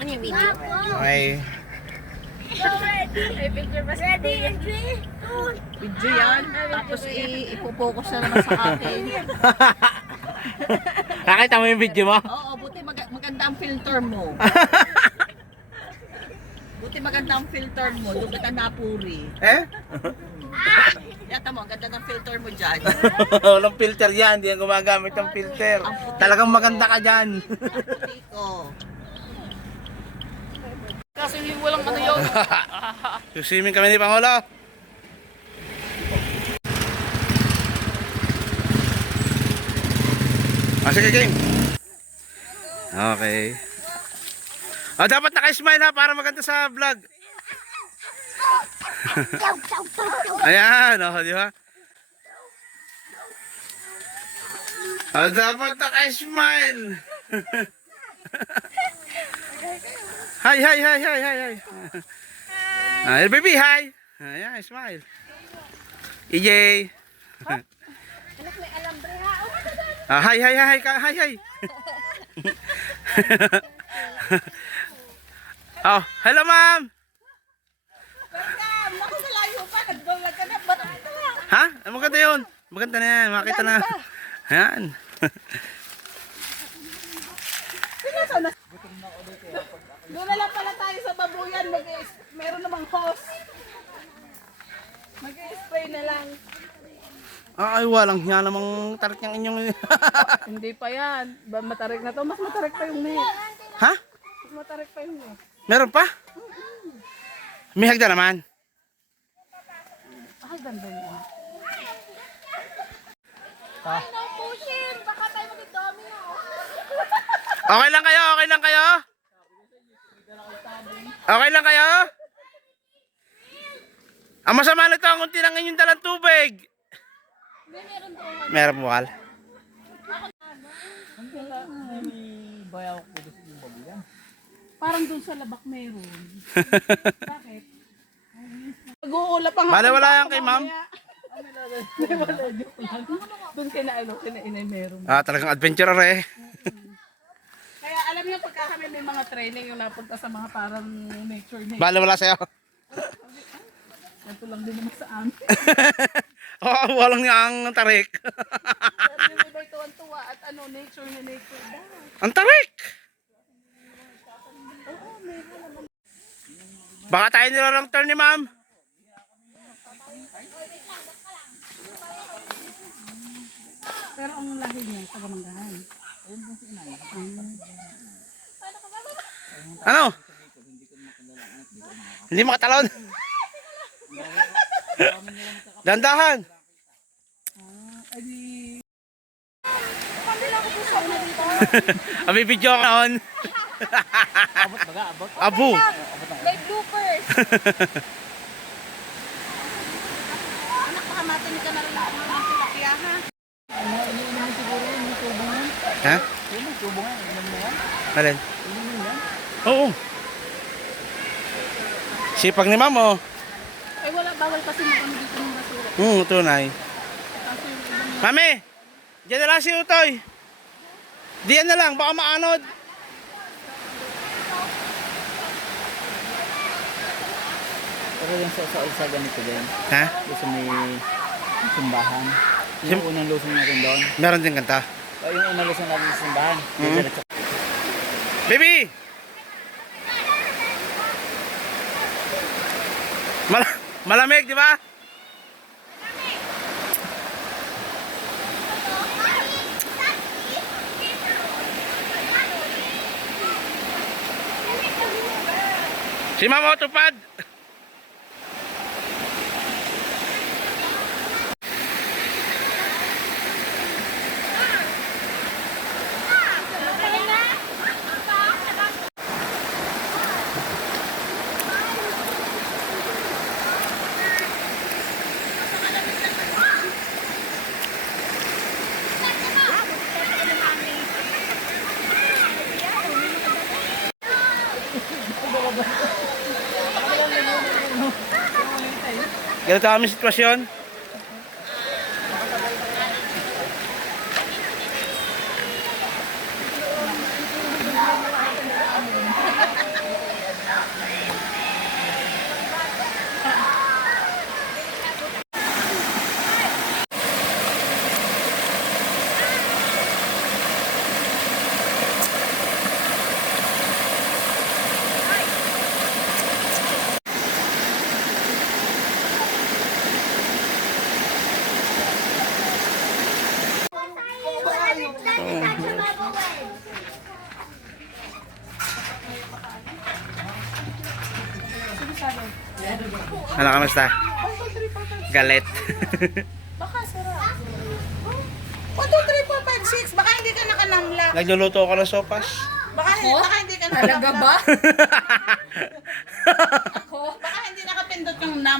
Ano yung video? Okay. Ready, and 3, 2. Video yan. Tapos ipopokus na naman sa akin. Nakita mo yung video mo? Oo, buti maganda ang filter mo. Buti maganda ang filter mo. Doon kita napuri. Eh? Yata mo, ang ganda ng filter mo dyan. Walang filter yan. Hindi yan gumagamit ng filter. Talagang maganda ka dyan. Puti ko. Kasi walang ano yun. Susimin kami ni Pangulo. Sige, game. Okay. Dapat naka-smile ha para maganda sa vlog. Ayan, di ba? Dapat naka-smile. Hi. Baby, hi. Ayan, smile. EJ. Anak, may alambre ha. Hi. Oh, hello ma'am. Welcome! Naku, malayo pa. Nag-vlog ka na. Ba't ito lang? Ha? Maganda yun. Maganda na yan. Makita na. Ayan. Doon na lang pala tayo sa babuyan. Meron namang hose. Mag-spray na lang. Ay, walang hiya namang tarik ng inyong... Hindi pa yan. Matarik na to. Mas matarik pa yung net. Ha? Mas matarik pa yung net. Meron pa? May hagda naman. Ay, ganda niya. Ay, no pushing. Baka tayo mag-domino. Okay lang kayo? Okay lang kayo? Ang masama nito ang unti ng inyong dalang tubig. Meron bukal. Parang dun sa labak meron. Bakit? Nag-uulap ang Bale, wala yan kay ma'am. Dun kina inay meron. Talagang adventurer eh. Kaya alam niyo pagka kami may mga training yung napunta sa mga parang nature na. Bale, wala sa'yo. Ito lang din naman sa amin. Walang niya ang tarik. Pero yung iba tuwan-tuwa at nature na nature daw. Ang tarik! Baka tayo nilarang turn ni ma'am. Pero ang lahi niya, taga-manggahan. Ano? Hindi makatalon. Dandahan. Abi video ka on. Abu. May bloopers. Anak, baka matinig ka na rin ako ng tilapia ha. Ha? Alin? Oo. Sipag ni ma'am oh. Ay wala, bawal kasi mag-ano dito ng basura. Tunay. Kasi yung ibang Mami, diyan na lang si Utoy. Diyan na lang, baka maanod. Pero yung sa ganito din, Ha? yung sa may simbahan, yung unang lusong natin doon, Meron din kanta. yung unang lusong natin sa simbahan, diretso. Baby! Malamig, di ba? Si Mama tupad. Ganito ang aming sitwasyon. Ano, kamusta? Galit. Baka sarap. 1, 2, 3, 4, 5, 6. Baka hindi ka nakanamla. Nagluluto ako ng sopas. Baka hindi ka nakanamla. Talaga ba? Baka hindi nakapindot yung nam.